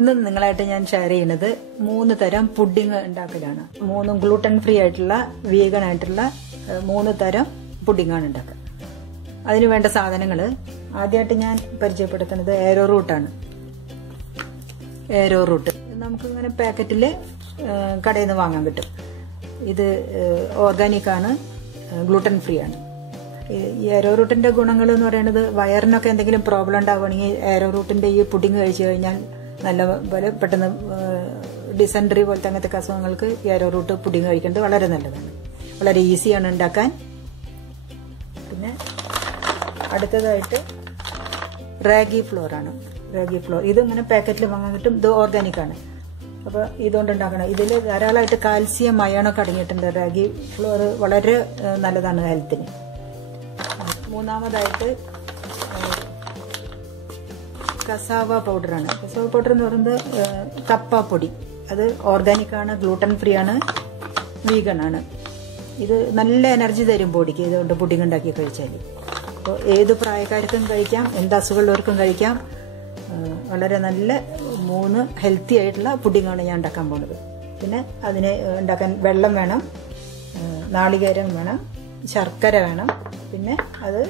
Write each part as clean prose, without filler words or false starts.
ഇന്ന് നിങ്ങളായിട്ട് ഞാൻ ഷെയർ ചെയ്യുന്നത് 3 തരം പുഡിംഗ് ഉണ്ടാക്കലാണ്. 3 ഗ്ലൂട്ടൻ ഫ്രീ ആയിട്ടുള്ള വീഗൻ ആയിട്ടുള്ള 3 തരം പുഡിംഗ് ആണ് ഉണ്ടാക്കുക. അതിന് വേണ്ട സാധനങ്ങൾ ആദ്യമായിട്ട് ഞാൻ പരിചയപ്പെടുത്തുന്നത് ആരോറൂട്ട് ആണ്. ആരോറൂട്ട് നമുക്ക് ഇങ്ങനെ പാക്കറ്റിൽ കടയിൽ നിന്ന് വാങ്ങാൻ കിട്ടും. ഇത് ഓർഗാനിക് ആണ്, ഗ്ലൂട്ടൻ ഫ്രീ ആണ്. ഈ ആരോറൂട്ടിന്റെ ഗുണങ്ങൾ എന്ന് പറയുന്നത് വയറിനൊക്കെ എന്തെങ്കിലും പ്രോബ്ലം ഉണ്ടാവുകയാണെങ്കിൽ ആരോറൂട്ടിന്റെ ഈ പുഡിംഗ് കഴിച്ചു കഴിഞ്ഞാൽ നല്ല പോലെ പെട്ടെന്ന് ഡിസെൻട്രി പോലത്തെ അങ്ങനത്തെ അസുഖങ്ങൾക്ക് ഈ ആരോറൂട്ട് പുഡിംഗ് കഴിക്കേണ്ടത് വളരെ നല്ലതാണ്. വളരെ ഈസിയാണ് ഉണ്ടാക്കാൻ. പിന്നെ അടുത്തതായിട്ട് റാഗി ഫ്ലോർ ആണ്. റാഗി ഫ്ലോർ ഇത് ഇങ്ങനെ പാക്കറ്റിൽ വാങ്ങാൻ കിട്ടും. ഇത് ഓർഗാനിക് ആണ്. അപ്പോൾ ഇതുകൊണ്ട് ഉണ്ടാക്കണം. ഇതിൽ ധാരാളമായിട്ട് കാൽസ്യം അയണൊക്കെ അടങ്ങിയിട്ടുണ്ട്. റാഗി ഫ്ലോർ വളരെ നല്ലതാണ് ഹെൽത്തിന്. മൂന്നാമതായിട്ട് കസാവ പൗഡറാണ്. കസാവ പൗഡർ എന്ന് പറയുന്നത് കപ്പപ്പൊടി. അത് ഓർഗാനിക് ആണ്, ഗ്ലൂട്ടൻ ഫ്രീ ആണ്, വീഗൺ ആണ്. ഇത് നല്ല എനർജി തരും ബോഡിക്ക്. ഇതുകൊണ്ട് പുഡിംഗ് ഉണ്ടാക്കി കഴിച്ചാൽ അപ്പോൾ ഏത് പ്രായക്കാർക്കും കഴിക്കാം, എന്ത് അസുഖമുള്ളവർക്കും കഴിക്കാം. വളരെ നല്ല 3 ഹെൽത്തി ആയിട്ടുള്ള പുഡിംഗാണ് ഞാൻ ഉണ്ടാക്കാൻ പോകുന്നത്. പിന്നെ അതിന് ഉണ്ടാക്കാൻ വെള്ളം വേണം, നാളികേരം വേണം, ശർക്കര വേണം, പിന്നെ അത്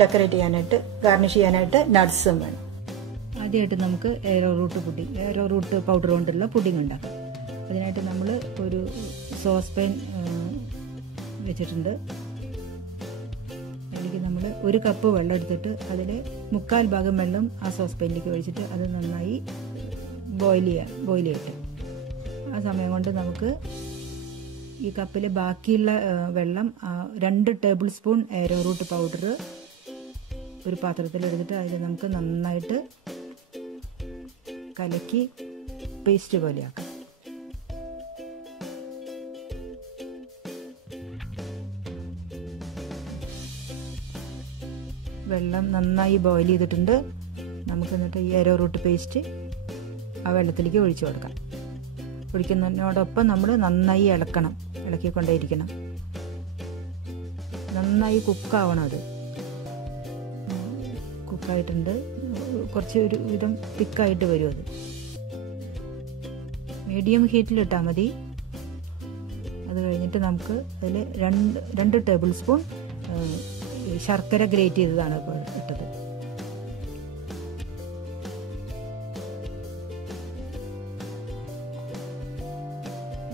ഡെക്കറേറ്റ് ചെയ്യാനായിട്ട് ഗാർണിഷ് ചെയ്യാനായിട്ട് നട്ട്സും വേണം. ആദ്യമായിട്ട് നമുക്ക് ആരോറൂട്ട് പൗഡർ കൊണ്ടുള്ള പുഡിംഗ് ഉണ്ടാക്കാം. അതിനായിട്ട് നമ്മൾ ഒരു സോസ് പാൻ വെച്ചിട്ടുണ്ട്. അതിലേക്ക് നമ്മൾ 1 കപ്പ് വെള്ളം എടുത്തിട്ട് അതിൽ 1/4 ഭാഗം വെള്ളം ആ സോസ് പാനിലേക്ക് ഒഴിച്ചിട്ട് അത് നന്നായി ബോയിൽ ചെയ്യട്ടെ. ആ സമയം കൊണ്ട് നമുക്ക് ഈ കപ്പിൽ ബാക്കിയുള്ള വെള്ളം 2 ടേബിൾ സ്പൂൺ ആരോറൂട്ട് പൗഡർ ഒരു പാത്രത്തിലെടുത്തിട്ട് അതിൽ നമുക്ക് നന്നായിട്ട് കലക്കി പേസ്റ്റ് പോലെയാക്കാം. വെള്ളം നന്നായി ബോയിൽ ചെയ്തിട്ടുണ്ട്. നമുക്ക് എന്നിട്ട് ഈ ആരോറൂട്ട് പേസ്റ്റ് ആ വെള്ളത്തിലേക്ക് ഒഴിച്ചു കൊടുക്കാം. ഒഴിക്കുന്നതിനോടൊപ്പം നമ്മൾ നന്നായി ഇളക്കിക്കൊണ്ടേയിരിക്കണം. നന്നായി കുക്കാവണം. അത് കുക്കായിട്ടുണ്ട്. കുറച്ച് ഒരു വിധം തിക്കായിട്ട് വരും. അത് മീഡിയം ഹീറ്റിലിട്ടാൽ മതി. അത് കഴിഞ്ഞിട്ട് നമുക്ക് അതിൽ 2 ടേബിൾ സ്പൂൺ ശർക്കര ഗ്രേറ്റ് ചെയ്തതാണ് ഇപ്പോൾ ഇട്ടത്.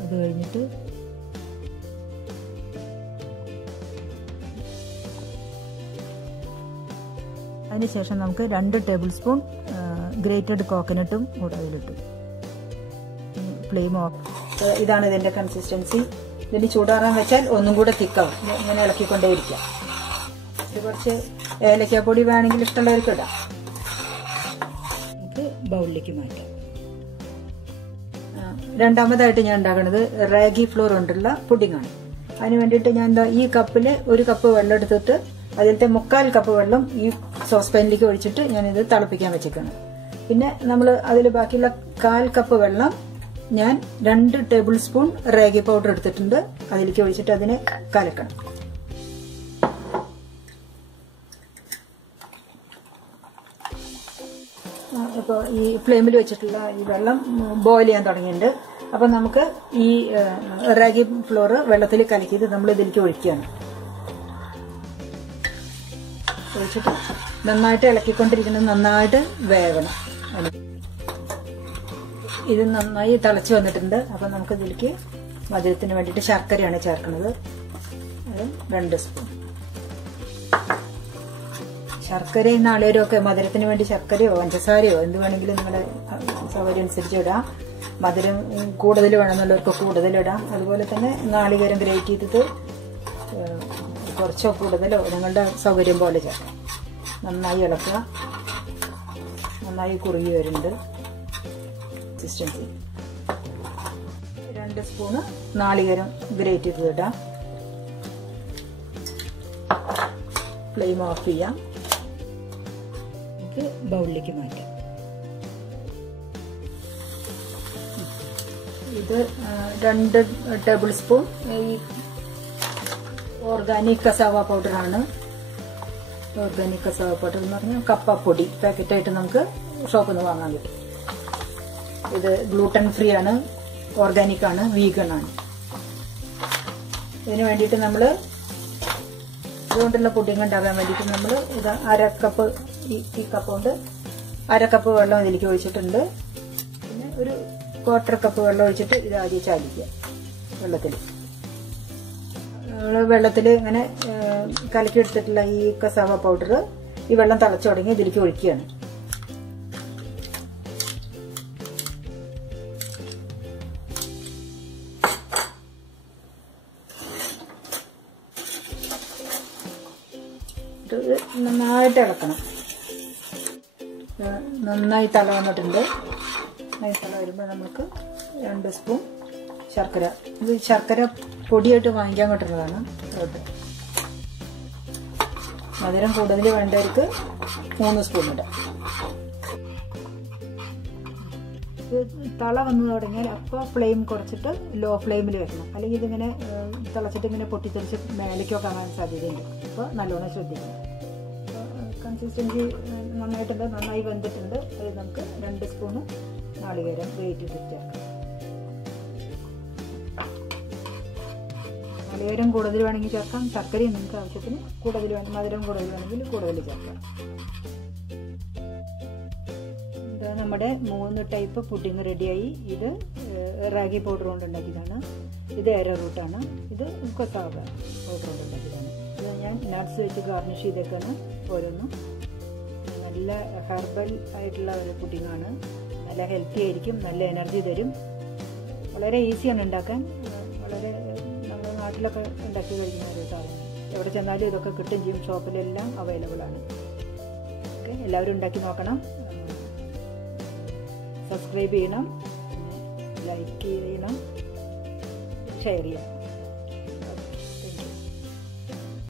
അത് കഴിഞ്ഞിട്ട് അതിനുശേഷം നമുക്ക് 2 ടേബിൾ സ്പൂൺ ഗ്രേറ്റഡ് കോക്കനട്ടും കൂടെ അതിലിട്ടു. Flame off. ഇതാണ് ഇതിന്റെ കൺസിസ്റ്റൻസി. ഇതിന് ചൂടാറാൻ വെച്ചാൽ ഒന്നും കൂടെ തിക്കാവും. ഇങ്ങനെ ഇളക്കിക്കൊണ്ടേയിരിക്കാം. ഇത് കുറച്ച് ഏലക്കാപ്പൊടി വേണമെങ്കിൽ ഇഷ്ടമുള്ളവർക്ക് ഇടാം. നമുക്ക് ബൗളിലേക്ക് മാറ്റാം. രണ്ടാമതായിട്ട് ഞാൻ ഉണ്ടാക്കുന്നത് റാഗി ഫ്ലോർ കൊണ്ടുള്ള പുഡിംഗ് ആണ്. അതിന് വേണ്ടിയിട്ട് ഞാൻ ഈ കപ്പിൽ 1 കപ്പ് വെള്ളം എടുത്തിട്ട് അതിലത്തെ 1/4 കപ്പ് വെള്ളം ഈ സോസ് പാനിലേക്ക് ഒഴിച്ചിട്ട് ഞാനിത് തിളപ്പിക്കാൻ വെച്ചേക്കാണ്. പിന്നെ നമ്മൾ അതിൽ ബാക്കിയുള്ള 1/4 കപ്പ് വെള്ളം ഞാൻ 2 ടേബിൾ സ്പൂൺ റാഗി പൗഡർ എടുത്തിട്ടുണ്ട്. അതിലേക്ക് ഒഴിച്ചിട്ട് അതിനെ കലക്കണം. ഇപ്പോൾ ഈ ഫ്ലെയിമിൽ വെച്ചിട്ടുള്ള ഈ വെള്ളം ബോയിൽ ചെയ്യാൻ തുടങ്ങിയിട്ടുണ്ട്. അപ്പം നമുക്ക് ഈ റാഗി ഫ്ലോർ വെള്ളത്തിൽ കലക്കിയത് നമ്മൾ ഇതിലേക്ക് ഒഴിക്കുകയാണ്. ഒഴിച്ചിട്ട് നന്നായിട്ട് ഇളക്കിക്കൊണ്ടിരിക്കുന്നത്, നന്നായിട്ട് വേവണം. ഇത് നന്നായി തിളച്ച് വന്നിട്ടുണ്ട്. അപ്പം നമുക്ക് ഇതിലേക്ക് മധുരത്തിന് വേണ്ടിയിട്ട് ശർക്കരയാണ് ചേർക്കുന്നത്. അത് 2 സ്പൂൺ. ശർക്കരയും നാളികേരവും ഒക്കെ മധുരത്തിന് വേണ്ടി ശർക്കരയോ പഞ്ചസാരയോ എന്ത് വേണമെങ്കിലും നിങ്ങളുടെ സൗകര്യം അനുസരിച്ച് ഇടാം. മധുരം കൂടുതൽ വേണമെന്നുള്ളവർക്ക് കൂടുതലിടാം. അതുപോലെ തന്നെ നാളികേരം ഗ്രേറ്റ് ചെയ്തിട്ട് കുറച്ചോ കൂടുതലോ നിങ്ങളുടെ സൗകര്യം പോലെ ചേർക്കാം. നന്നായി ഇളക്കുക. നന്നായി കുറുകി വരുന്നുണ്ട് കൺസിസ്റ്റൻസി. 2 സ്പൂണ് നാളികേരം ഗ്രേറ്റ് ചെയ്ത് ഇടാം. ഫ്ലെയിം ഓഫ് ചെയ്യാം. ബൗളിലേക്ക് മാറ്റാം. ഇത് 2 ടേബിൾ സ്പൂൺ ഈ ഓർഗാനിക് കസാവ പൗഡറാണ്. ഓർഗാനിക് കസാവ പൗഡർ എന്ന് പറഞ്ഞാൽ കപ്പപ്പൊടി പാക്കറ്റായിട്ട് നമുക്ക് ഷോപ്പിൽ നിന്ന് വാങ്ങാൻ കിട്ടും. ഇത് ഗ്ലൂട്ടൻ ഫ്രീ ആണ്, ഓർഗാനിക് ആണ്, വീഗൺ ആണ്. ഇതിന് വേണ്ടിയിട്ട് നമ്മൾ ഇതുകൊണ്ടുള്ള പുഡിംഗ് ഉണ്ടാക്കാൻ വേണ്ടിയിട്ട് നമ്മൾ ഇത് 1/2 കപ്പ്, ഈ കപ്പ് കൊണ്ട് 1/2 കപ്പ് വെള്ളം ഇതിലേക്ക് ഒഴിച്ചിട്ടുണ്ട്. പിന്നെ ഒരു 1/4 കപ്പ് വെള്ളം ഒഴിച്ചിട്ട് ഇത് ആദ്യം ചാലിക്കുക. വെള്ളത്തിൽ ഇങ്ങനെ കലക്കിയെടുത്തിട്ടുള്ള ഈ കസാവ പൗഡർ ഈ വെള്ളം തിളച്ചു തുടങ്ങി ഇതിലേക്ക് ഒഴിക്കുകയാണ്. നന്നായിട്ട് ഇളക്കണം. നന്നായി തള വന്നിട്ടുണ്ട്. നന്നായി തള വരുമ്പോൾ നമുക്ക് 2 സ്പൂൺ ശർക്കര, ഇത് ശർക്കര പൊടിയായിട്ട് വാങ്ങിക്കാൻ കിട്ടുന്നതാണ്. മധുരം കൂടുതൽ വേണ്ടവർക്ക് 3 സ്പൂൺ ഇടാം. തള വന്നു തുടങ്ങിയാൽ അപ്പോൾ ഫ്ലെയിം കുറച്ചിട്ട് ലോ ഫ്ലെയിമിൽ വെക്കണം. അല്ലെങ്കിൽ ഇതിങ്ങനെ തിളച്ചിട്ട് ഇങ്ങനെ പൊട്ടിത്തെറിച്ച് മേലേക്കൊക്കെ ആകാൻ സാധ്യതയുണ്ട്. അപ്പോൾ നല്ലോണം ശ്രദ്ധിക്കണം. കൺസിസ്റ്റൻസി നന്നായിട്ടുണ്ട്, നന്നായി വെന്തിട്ടുണ്ട്. അത് നമുക്ക് 2 സ്പൂണ് നാളികേരം ഗ്രേറ്റ് ചേർക്കാം. നാളികേരം കൂടുതൽ വേണമെങ്കിൽ ചേർക്കാം. ശർക്കരയും നിങ്ങൾക്ക് ആവശ്യത്തിന് കൂടുതൽ വേണം, മധുരം കൂടുതൽ വേണമെങ്കിൽ കൂടുതൽ ചേർക്കാം. ഇത് നമ്മുടെ 3 ടൈപ്പ് പുഡിംഗ് റെഡിയായി. ഇത് റാഗി പൗഡർ കൊണ്ട് ഉണ്ടാക്കിയതാണ്, ഇത് Arrowroot ആണ്, ഇത് Cassava പൗഡർ കൊണ്ട് ഉണ്ടാക്കിയതാണ്. ഇത് ഞാൻ നട്ട്സ് വെച്ച് ഗാർണിഷ് ചെയ്തേക്കാണ്. ഓരോന്നും നല്ല ഹെർബൽ ആയിട്ടുള്ള ഒരു പുഡിംഗാണ്. നല്ല ഹെൽത്തി ആയിരിക്കും, നല്ല എനർജി തരും. വളരെ ഈസിയാണ് ഉണ്ടാക്കാൻ. വളരെ നമ്മുടെ നാട്ടിലൊക്കെ ഉണ്ടാക്കി കഴിക്കുന്ന ഒരു സാധനം. എവിടെ ചെന്നാലും ഇതൊക്കെ കിട്ടും ചെയ്യും. ഷോപ്പിലെല്ലാം അവൈലബിൾ ആണ്. ഓക്കെ, എല്ലാവരും ഉണ്ടാക്കി നോക്കണം. സബ്സ്ക്രൈബ് ചെയ്യണം, ലൈക്ക് ചെയ്യണം, ഷെയർ ചെയ്യണം.